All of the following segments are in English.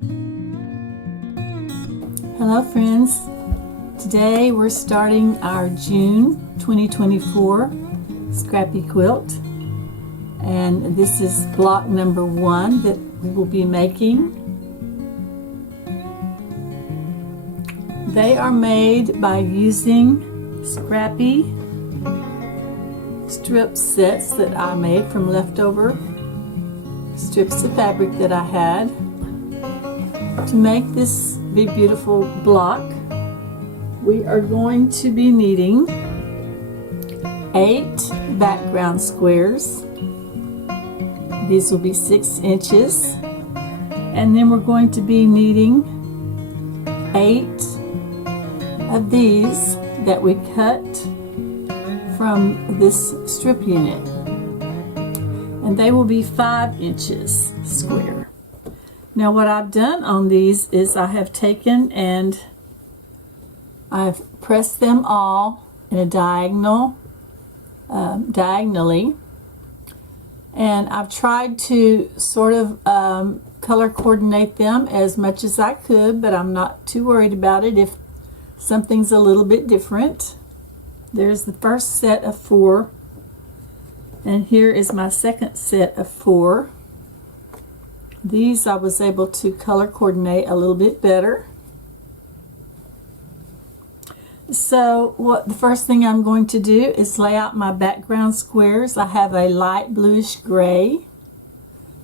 Hello friends, today we're starting our June 2024 Scrappy quilt, and this is block number 1 that we will be making. They are made by using Scrappy strip sets that I made from leftover strips of fabric that I had. To make this big beautiful block, we are going to be needing 8 background squares. These will be 6 inches, and then we're going to be needing 8 of these that we cut from this strip unit, and they will be 5 inches square. Now what I've done on these is I have taken and I've pressed them all in a diagonally, and I've tried to sort of color coordinate them as much as I could, but I'm not too worried about it if something's a little bit different. There's the first set of 4, and here is my second set of 4. These I was able to color coordinate a little bit better. So the first thing I'm going to do is lay out my background squares. I have a light bluish gray,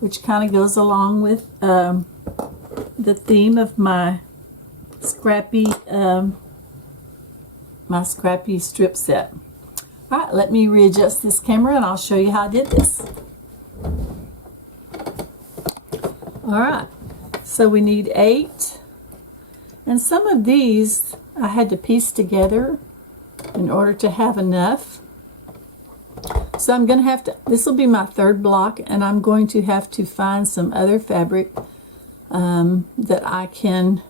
which kind of goes along with the theme of my Scrappy strip set. All right, let me readjust this camera and I'll show you how I did this. All right, so we need 8, and some of these I had to piece together in order to have enough. So I'm going to have to, this will be my 3rd block, and I'm going to have to find some other fabric that I can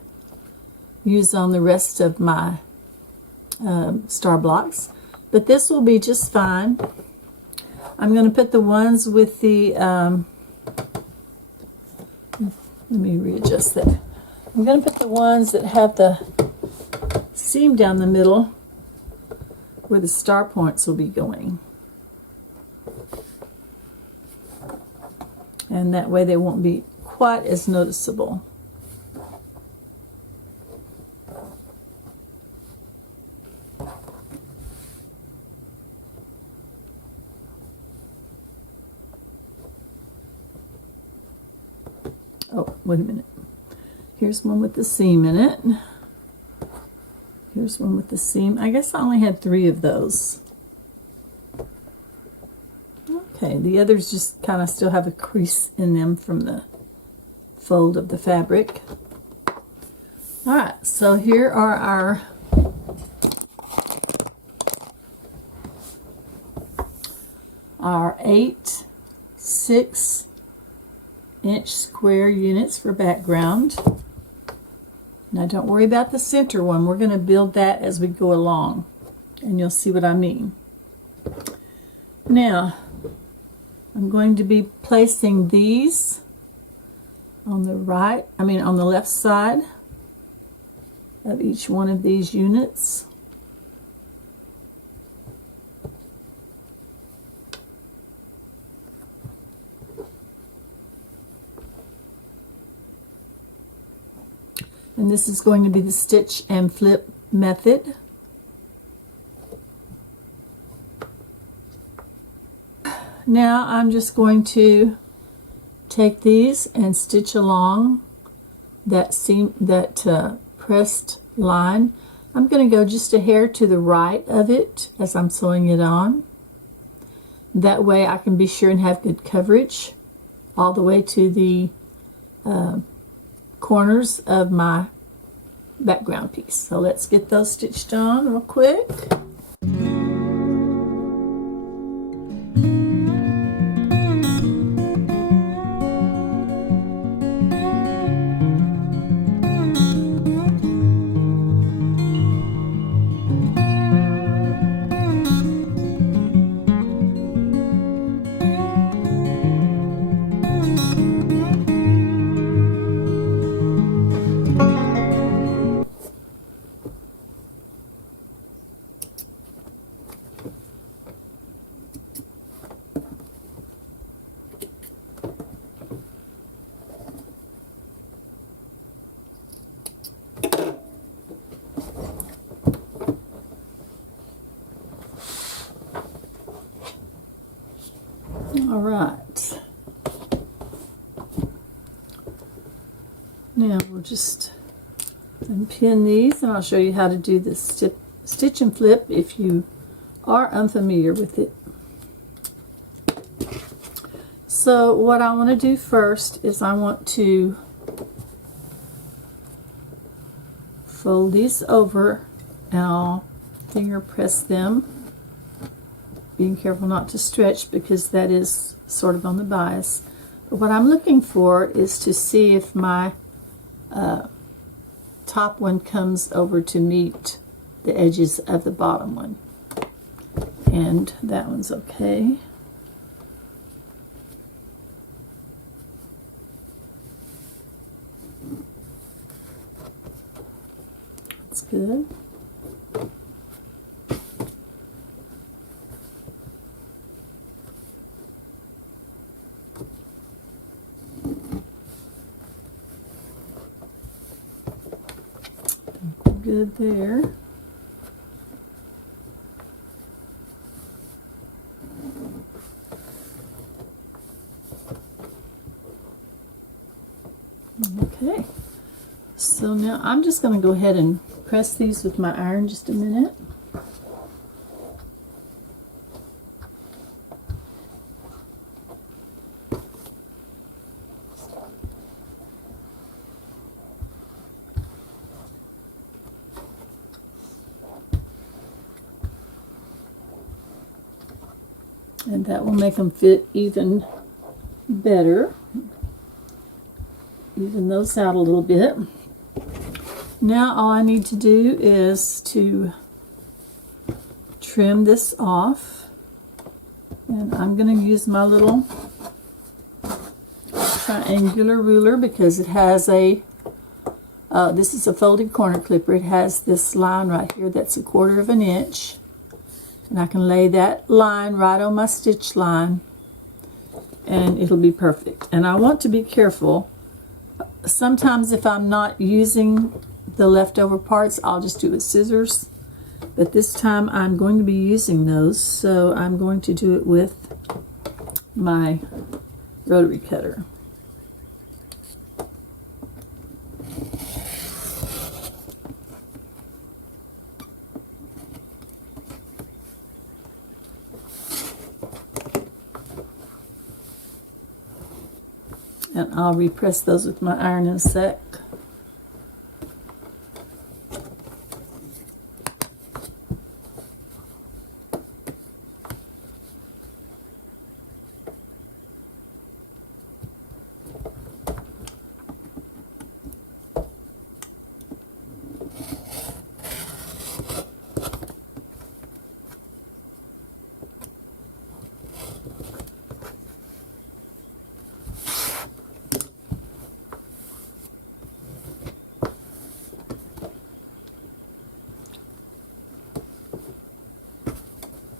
use on the rest of my star blocks, but this will be just fine. I'm going to put the ones with the let me readjust that. I'm going to put the ones that have the seam down the middle where the star points will be going, and that way they won't be quite as noticeable. Oh, wait a minute. Here's one with the seam in it. Here's one with the seam. I guess I only had 3 of those. Okay, the others just kind of still have a crease in them from the fold of the fabric. All right, so here are our 8 6-inch square units for background. Now don't worry about the center one. We're going to build that as we go along, and you'll see what I mean. Now I'm going to be placing these on the on the left side of each one of these units. And this is going to be the stitch and flip method. Now I'm just going to take these and stitch along that pressed line. I'm going to go just a hair to the right of it as I'm sewing it on. That way I can be sure and have good coverage all the way to the corners of my background piece. So let's get those stitched on real quick. All right. Now we'll just pin these, and I'll show you how to do this stitch and flip if you are unfamiliar with it. So what I want to do first is I want to fold these over, and I'll finger press them, being careful not to stretch because that is sort of on the bias. But what I'm looking for is to see if my top one comes over to meet the edges of the bottom one, and that one's okay. That's good. Good there. Okay, so now I'm just going to go ahead and press these with my iron just a minute. And that will make them fit even better. Even those out a little bit. Now all I need to do is to trim this off. And I'm going to use my little triangular ruler because it has a, this is a folded corner clipper. It has this line right here that's 1/4 of an inch. And I can lay that line right on my stitch line, and it'll be perfect. And I want to be careful. Sometimes if I'm not using the leftover parts, I'll just do it with scissors. But this time I'm going to be using those, so I'm going to do it with my rotary cutter. And I'll repress those with my iron in a sec.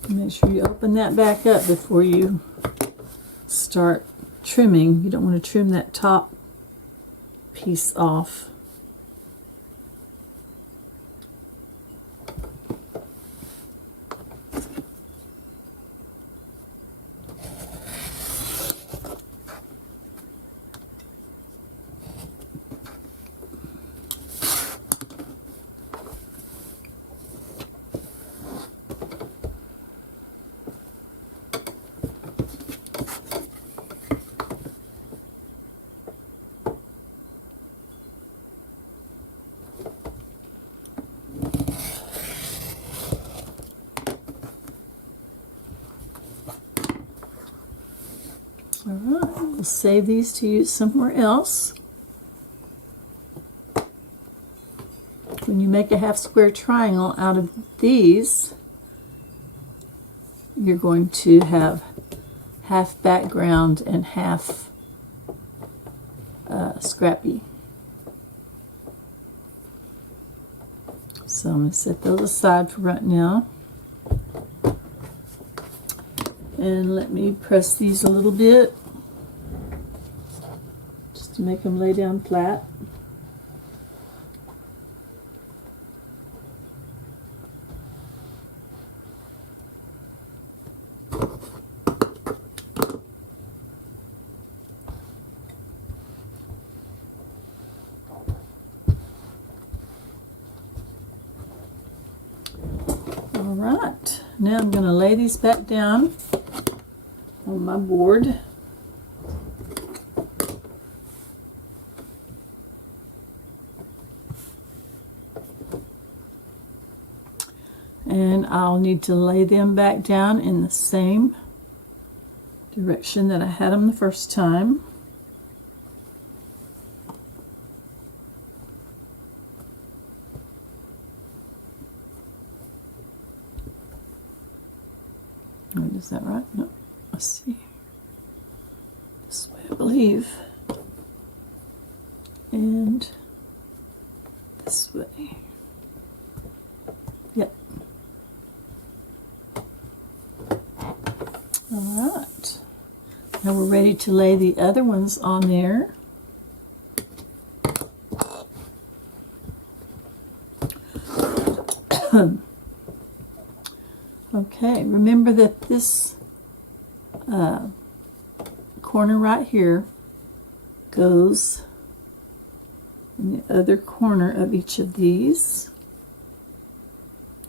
Make sure you open that back up before you start trimming. You don't want to trim that top piece off. All right, we'll save these to use somewhere else. When you make a half square triangle out of these, you're going to have half background and half Scrappy. So I'm going to set those aside for right now. And let me press these a little bit just to make them lay down flat. All right, now I'm going to lay these back down on my board. And I'll need to lay them back down in the same direction that I had them the first time. Is that right? No. Let's see. This way, I believe. And this way. Yep. All right. Now we're ready to lay the other ones on there. Okay, remember that this corner right here goes in the other corner of each of these,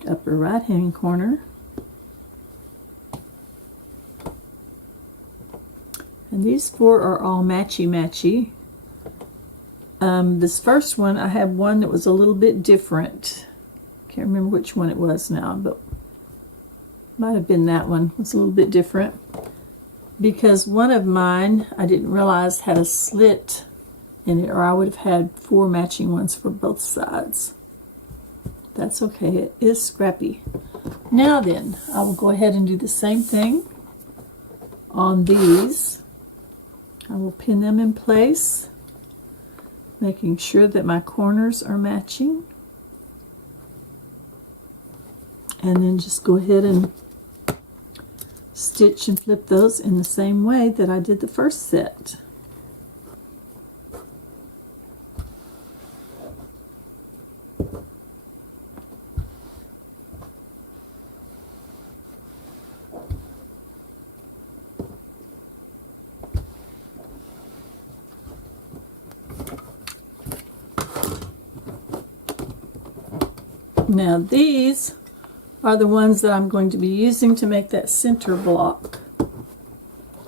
upper right hand corner. And these four are all matchy-matchy. This first one, I have one that was a little bit different. Can't remember which one it was now, but might have been that one. It was a little bit different because one of mine I didn't realize had a slit in it, or I would have had four matching ones for both sides. That's okay. It is Scrappy. Now then, I will go ahead and do the same thing on these. I will pin them in place, making sure that my corners are matching. And then just go ahead and stitch and flip those in the same way that I did the first set. Now these are the ones that I'm going to be using to make that center block.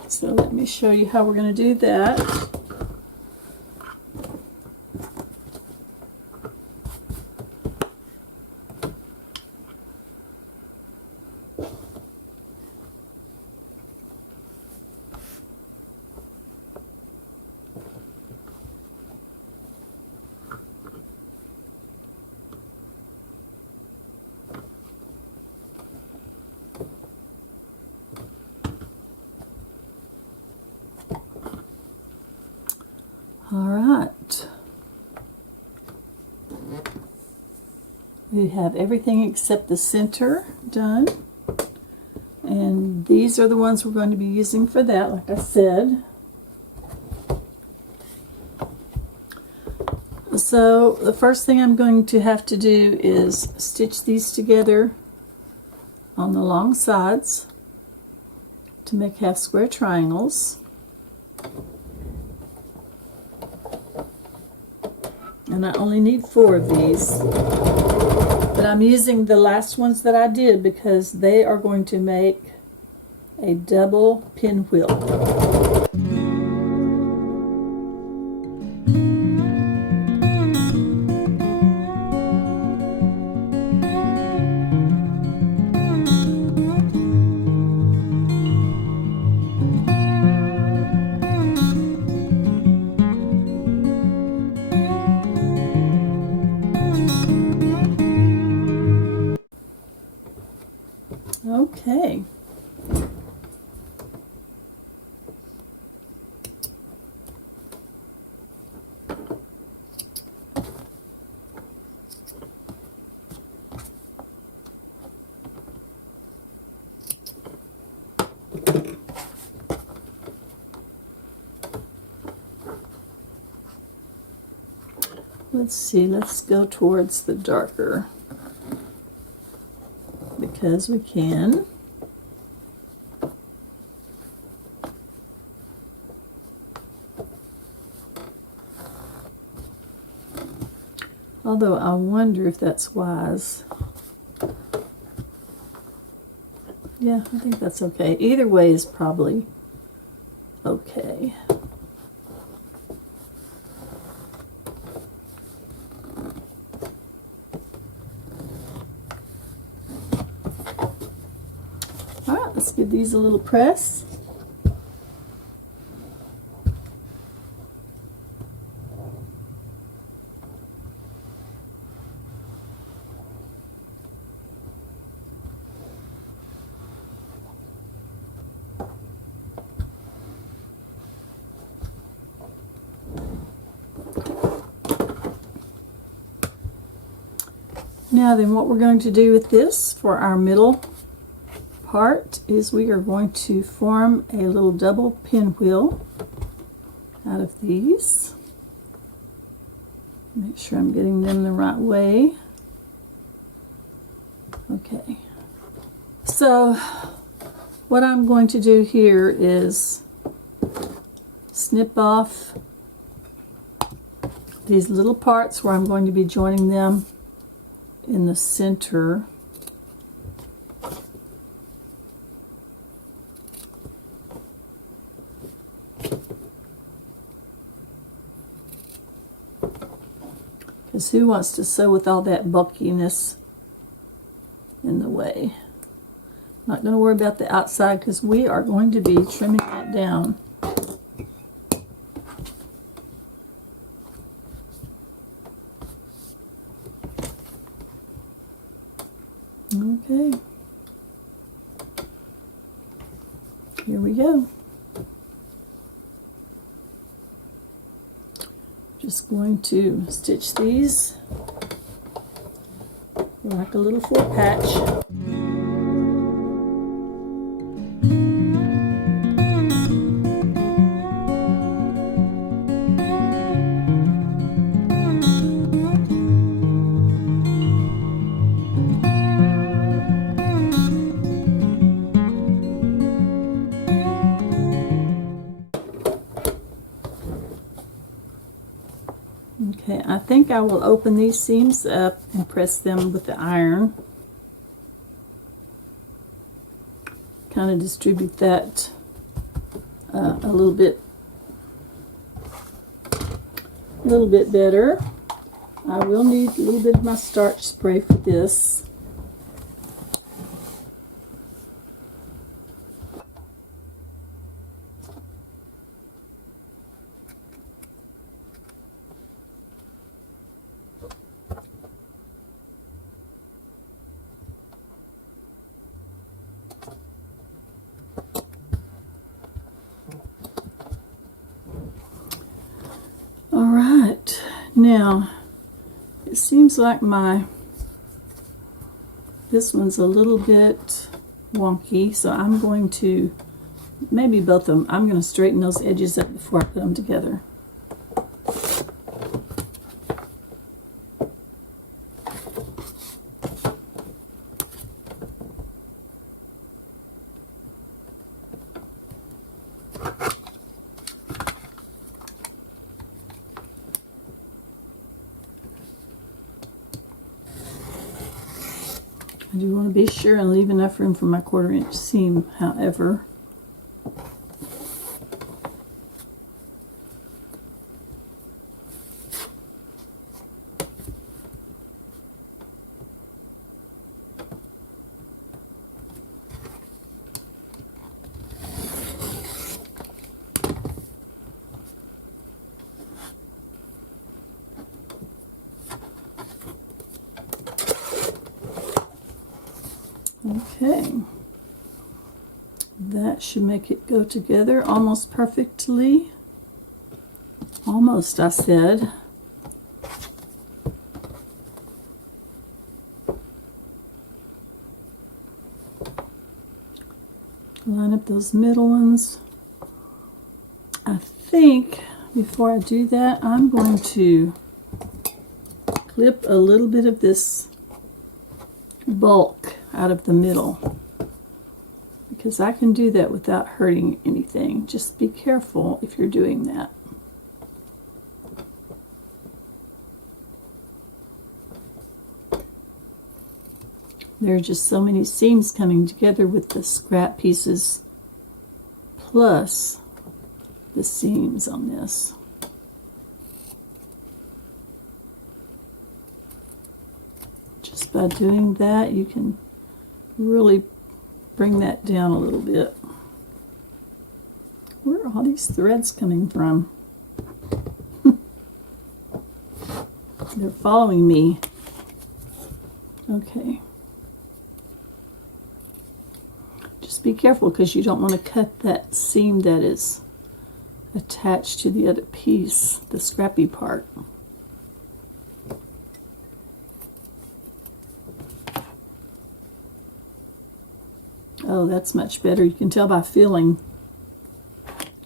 So let me show you how we're going to do that. All right. We have everything except the center done. And these are the ones we're going to be using for that, like I said. So the first thing I'm going to have to do is stitch these together on the long sides to make half square triangles. And I only need 4 of these, but I'm using the last ones that I did because they are going to make a double pinwheel. Okay. Let's see, let's go towards the darker because we can. Although I wonder if that's wise. Yeah, I think that's okay. Either way is probably okay. All right, let's give these a little press. Now then, what we're going to do with this for our middle part is we are going to form a little double pinwheel out of these. Make sure I'm getting them the right way. Okay. So what I'm going to do here is snip off these little parts where I'm going to be joining them in the center. Because who wants to sew with all that bulkiness in the way? I'm not going to worry about the outside because we are going to be trimming that down. Okay. Here we go. Just going to stitch these like a little foot patch. Okay, I think I will open these seams up and press them with the iron. Kind of distribute that a little bit better. I will need a little bit of my starch spray for this. All right, now it seems like this one's a little bit wonky, so I'm going to, maybe both of them, I'm going to straighten those edges up before I put them together. I do want to be sure and leave enough room for my 1/4 inch seam, however. Okay, that should make it go together almost perfectly. Almost, I said. Line up those middle ones. I think before I do that, I'm going to clip a little bit of this bulk out of the middle, because I can do that without hurting anything. Just be careful if you're doing that. There are just so many seams coming together with the scrap pieces plus the seams on this. Just by doing that, you can really bring that down a little bit. Where are all these threads coming from? They're following me. Okay. Just be careful because you don't want to cut that seam that is attached to the other piece, the scrappy part. Oh, that's much better. You can tell by feeling.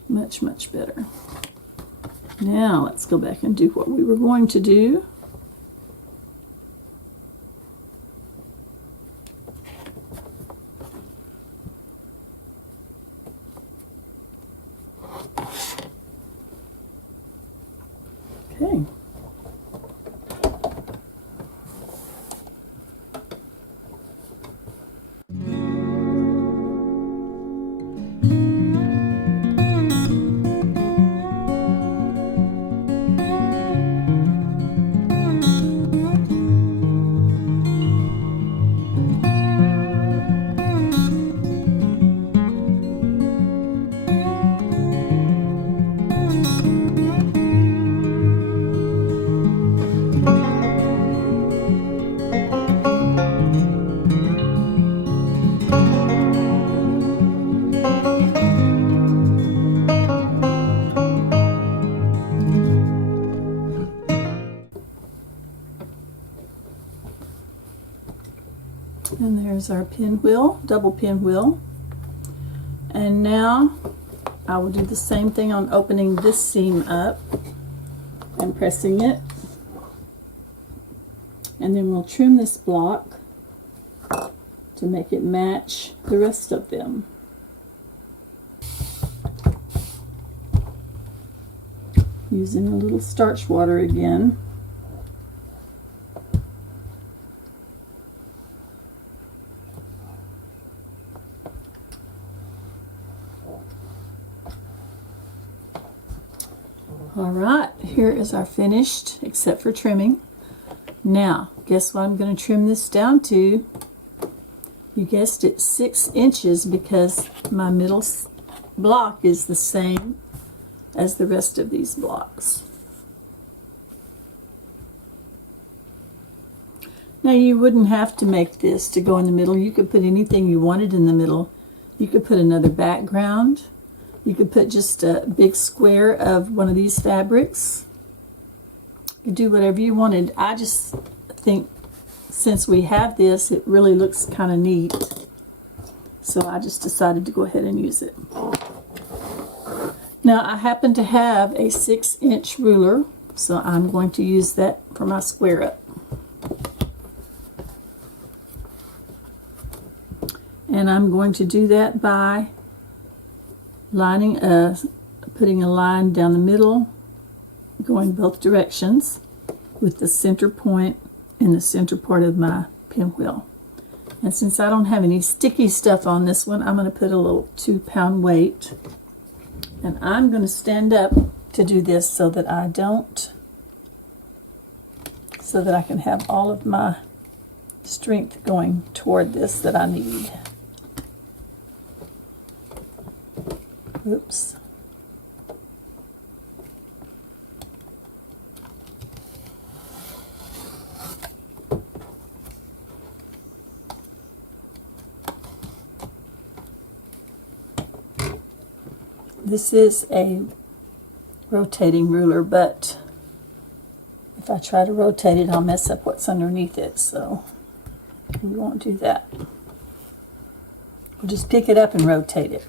Much, much better. Now let's go back and do what we were going to do. Okay. And there's our pinwheel, double pinwheel. And now I will do the same thing on opening this seam up and pressing it. And then we'll trim this block to make it match the rest of them. Using a little starch water again. Alright, here is our finished, except for trimming. Now, guess what I'm going to trim this down to? You guessed it, 6 inches, because my middle block is the same as the rest of these blocks. Now, you wouldn't have to make this to go in the middle. You could put anything you wanted in the middle. You could put another background. You could put just a big square of one of these fabrics. You could do whatever you wanted. I just think since we have this, it really looks kind of neat. So I just decided to go ahead and use it. Now I happen to have a 6-inch ruler, so I'm going to use that for my square up. And I'm going to do that by putting a line down the middle, going both directions, with the center point in the center part of my pinwheel. And since I don't have any sticky stuff on this one, I'm going to put a little 2-pound weight. And I'm going to stand up to do this so that I can have all of my strength going toward this that I need. Oops. This is a rotating ruler, but if I try to rotate it, I'll mess up what's underneath it, so we won't do that. We'll just pick it up and rotate it.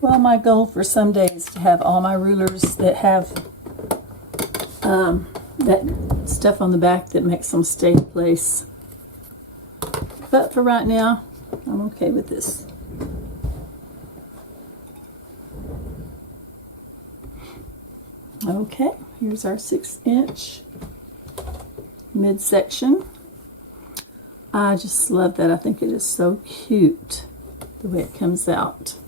Well, my goal for someday is to have all my rulers that have that stuff on the back that makes them stay in place. But for right now, I'm okay with this. Okay, here's our 6-inch midsection. I just love that. I think it is so cute the way it comes out.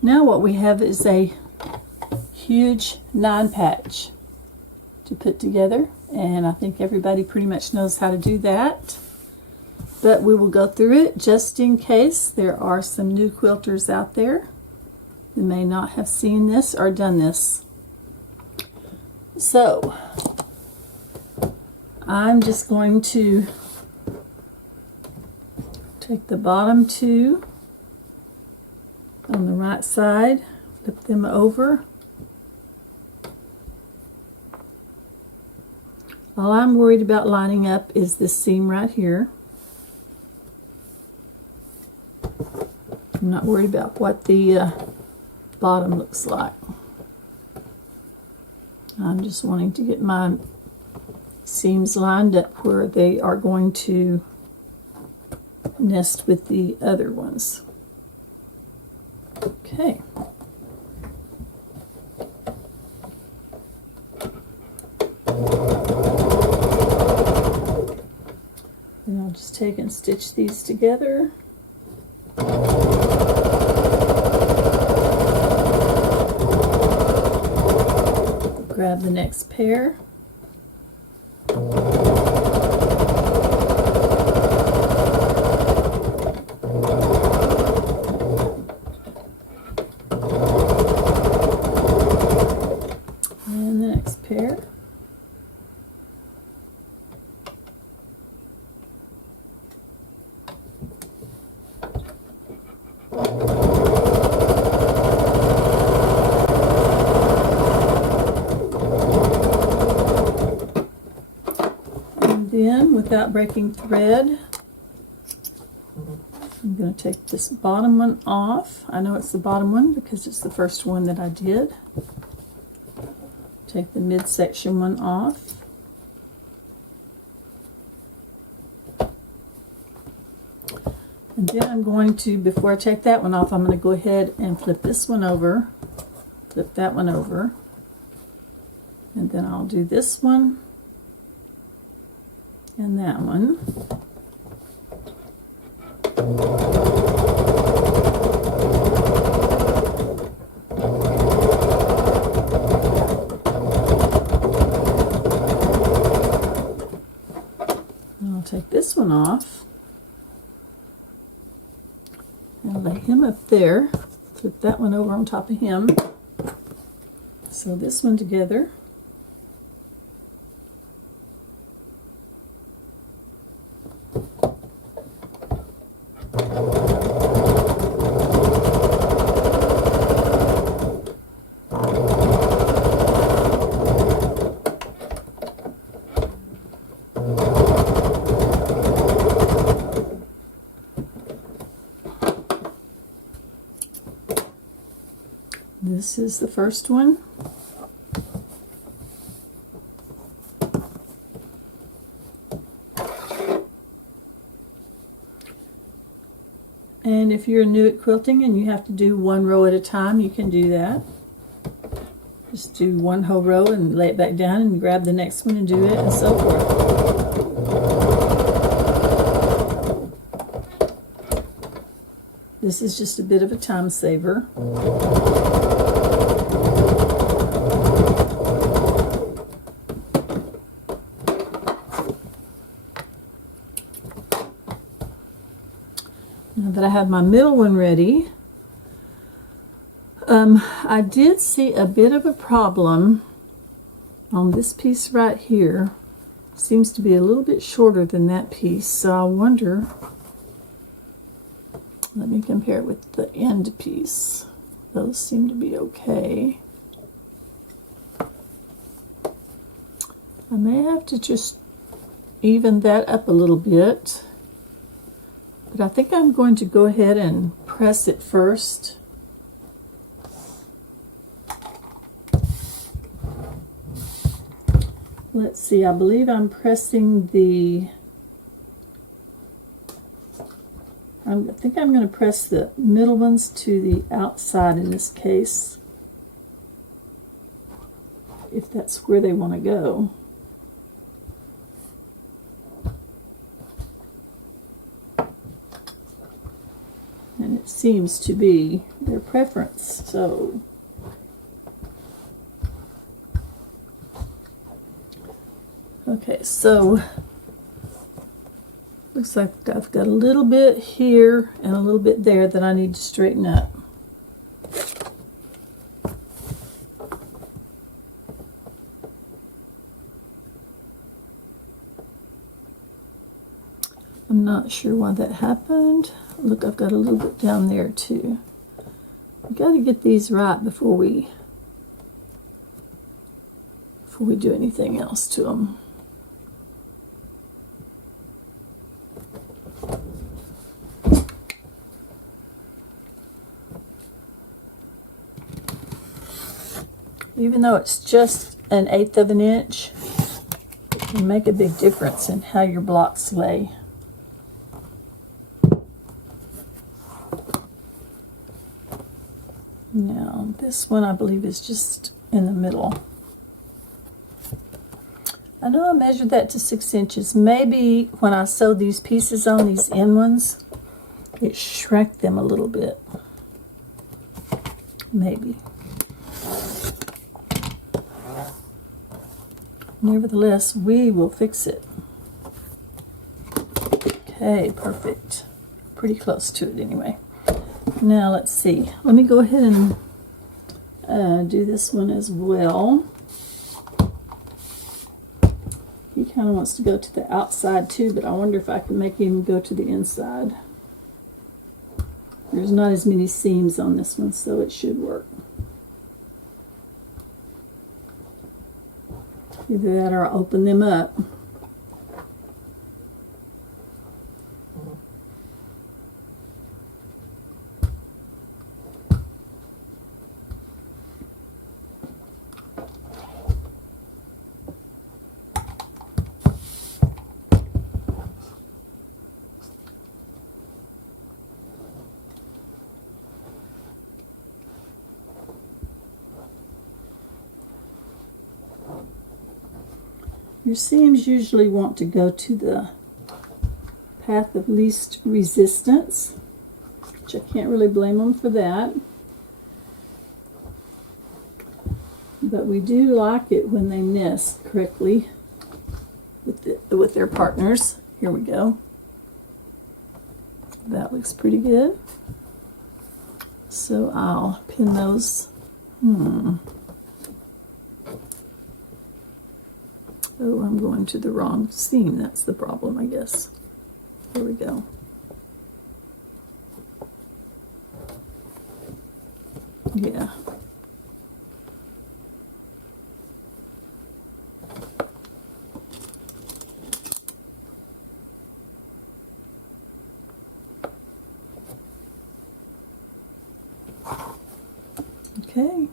Now what we have is a huge 9-patch to put together, and I think everybody pretty much knows how to do that. But we will go through it just in case there are some new quilters out there that may not have seen this or done this. So I'm just going to take the bottom two on the right side, flip them over. All I'm worried about lining up is this seam right here. I'm not worried about what the bottom looks like. I'm just wanting to get my seams lined up where they are going to nest with the other ones. Okay. And I'll just take and stitch these together. Grab the next pair. And the next pair. Then, without breaking thread, I'm going to take this bottom one off. I know it's the bottom one because it's the first one that I did. Take the midsection one off. And then I'm going to, before I take that one off, I'm going to go ahead and flip this one over, flip that one over, and then I'll do this one and that one. And I'll take this one off and lay him up there, flip that one over on top of him. Sew this one together. This is the first one. And if you're new at quilting and you have to do one row at a time, you can do that. Just do one whole row and lay it back down and grab the next one and do it and so forth. This is just a bit of a time saver. Now that I have my middle one ready, I did see a bit of a problem on this piece right here. Seems to be a little bit shorter than that piece, so I wonder, let me compare it with the end piece. Those seem to be okay. I may have to just even that up a little bit, but I think I'm going to go ahead and press it first. Let's see, I believe I'm pressing the I think I'm going to press the middle ones to the outside in this case, if that's where they want to go. And it seems to be their preference, so okay, so looks like I've got a little bit here and a little bit there that I need to straighten up. I'm not sure why that happened. Look, I've got a little bit down there too. We've got to get these right before we do anything else to them. Even though it's just 1/8 of an inch, it can make a big difference in how your blocks lay. Now, this one I believe is just in the middle. I know I measured that to 6 inches. Maybe when I sewed these pieces on, these end ones, it shrank them a little bit. Maybe. Nevertheless, we will fix it. Okay, perfect. Pretty close to it anyway. Now let's see. Let me go ahead and do this one as well. He kind of wants to go to the outside too, but I wonder if I can make him go to the inside. There's not as many seams on this one, so it should work. Either that or I'll open them up. Your seams usually want to go to the path of least resistance, which I can't really blame them for that. But we do like it when they nest correctly with their partners. Here we go. That looks pretty good. So I'll pin those. Oh, I'm going to the wrong seam. That's the problem, I guess. Here we go. Yeah. Okay.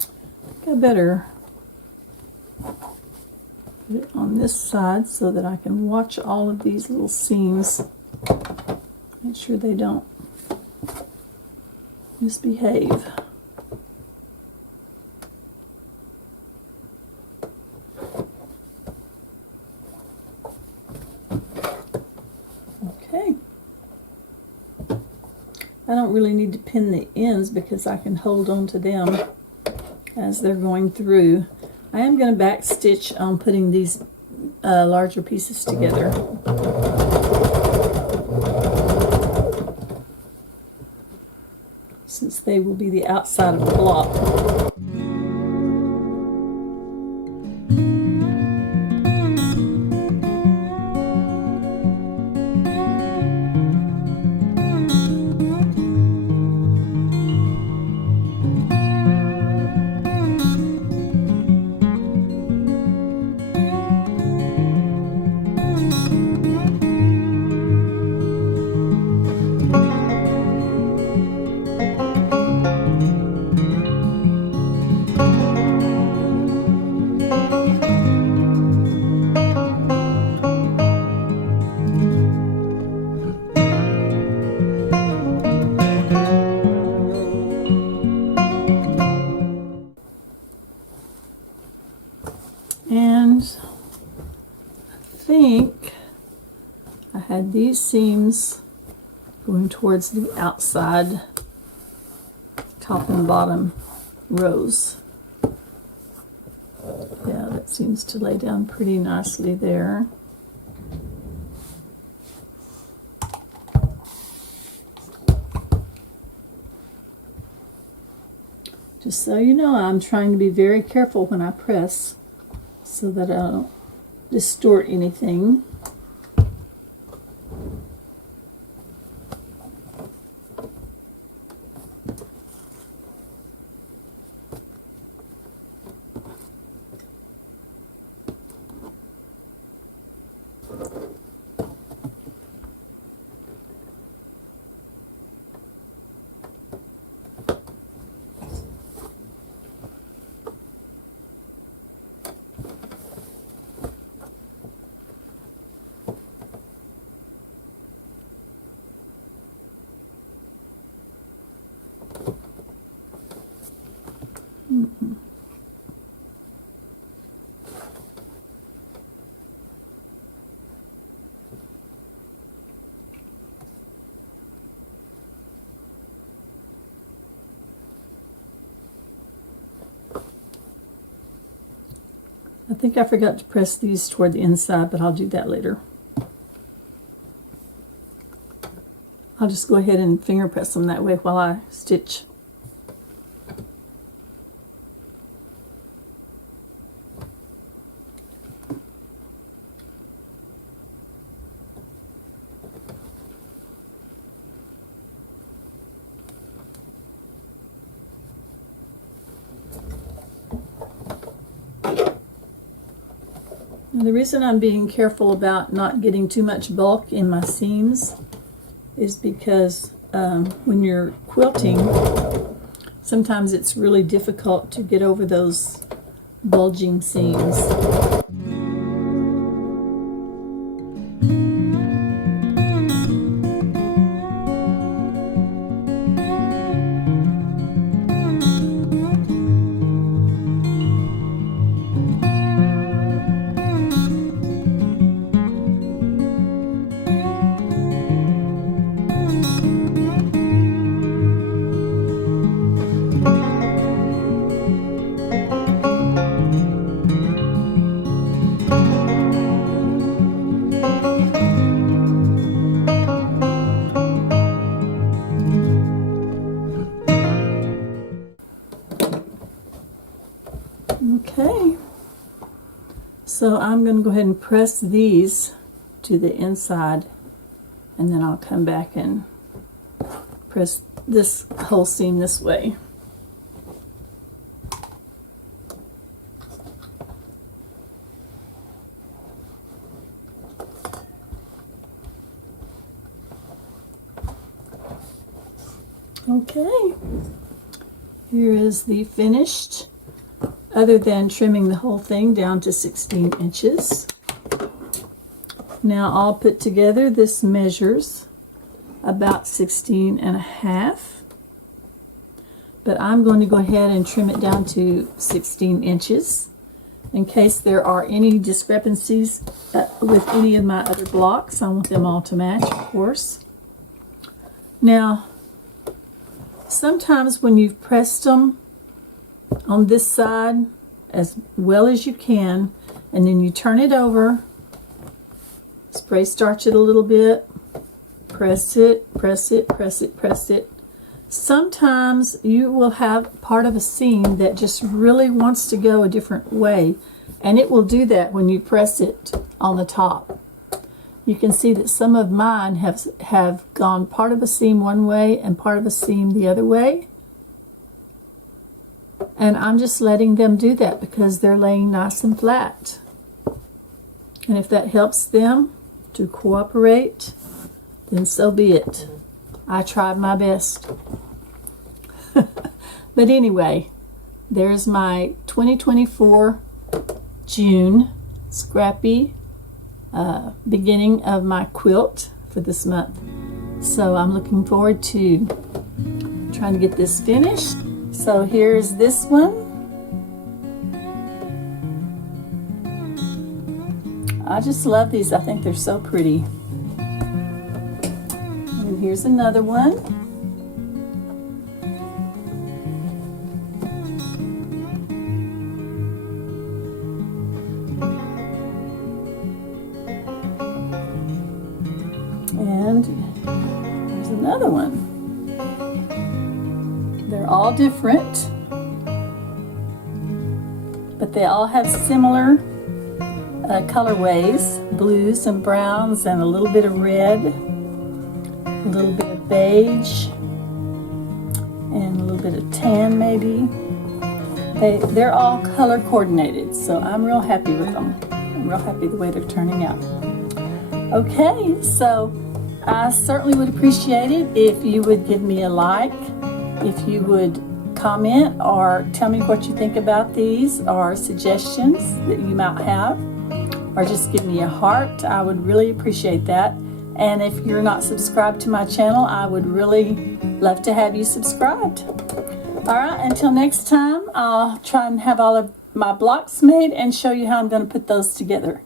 I think I better put it on this side so that I can watch all of these little seams. Make sure they don't misbehave. Okay. I don't really need to pin the ends because I can hold on to them as they're going through. I am going to back stitch on putting these larger pieces together. Since they will be the outside of the block. think I had these seams going towards the outside top and bottom rows. Yeah, that seems to lay down pretty nicely there. Just so you know, I'm trying to be very careful when I press so that I don't distort anything. I think I forgot to press these toward the inside, but I'll do that later. I'll just go ahead and finger press them that way while I stitch. Now, the reason I'm being careful about not getting too much bulk in my seams is because when you're quilting, sometimes it's really difficult to get over those bulging seams. Okay, so I'm going to go ahead and press these to the inside, and then I'll come back and press this whole seam this way. Okay, here is the finished, other than trimming the whole thing down to 16 inches. Now all put together, this measures about 16 and a half, but I'm going to go ahead and trim it down to 16 inches in case there are any discrepancies with any of my other blocks. I want them all to match, of course. Now, sometimes when you've pressed them on this side as well as you can, and then you turn it over, spray starch it a little bit, press it, press it, press it, press it. Sometimes you will have part of a seam that just really wants to go a different way, and it will do that when you press it on the top. You can see that some of mine have gone part of a seam one way and part of a seam the other way. And I'm just letting them do that because they're laying nice and flat. And if that helps them to cooperate, then so be it. I tried my best. But anyway, there's my 2024 June Scrappy beginning of my quilt for this month. So I'm looking forward to trying to get this finished. So here's this one. I just love these. I think they're so pretty. And here's another one. And here's another one. They're all different, but they all have similar colorways, blues and browns and a little bit of red, a little bit of beige, and a little bit of tan maybe. They're all color coordinated, so I'm real happy with them. I'm real happy the way they're turning out. Okay, so I certainly would appreciate it if you would give me a like, if you would comment or tell me what you think about these or suggestions that you might have, or just give me a heart. I would really appreciate that. And if you're not subscribed to my channel, I would really love to have you subscribed. All right, until next time, I'll try and have all of my blocks made and show you how I'm going to put those together.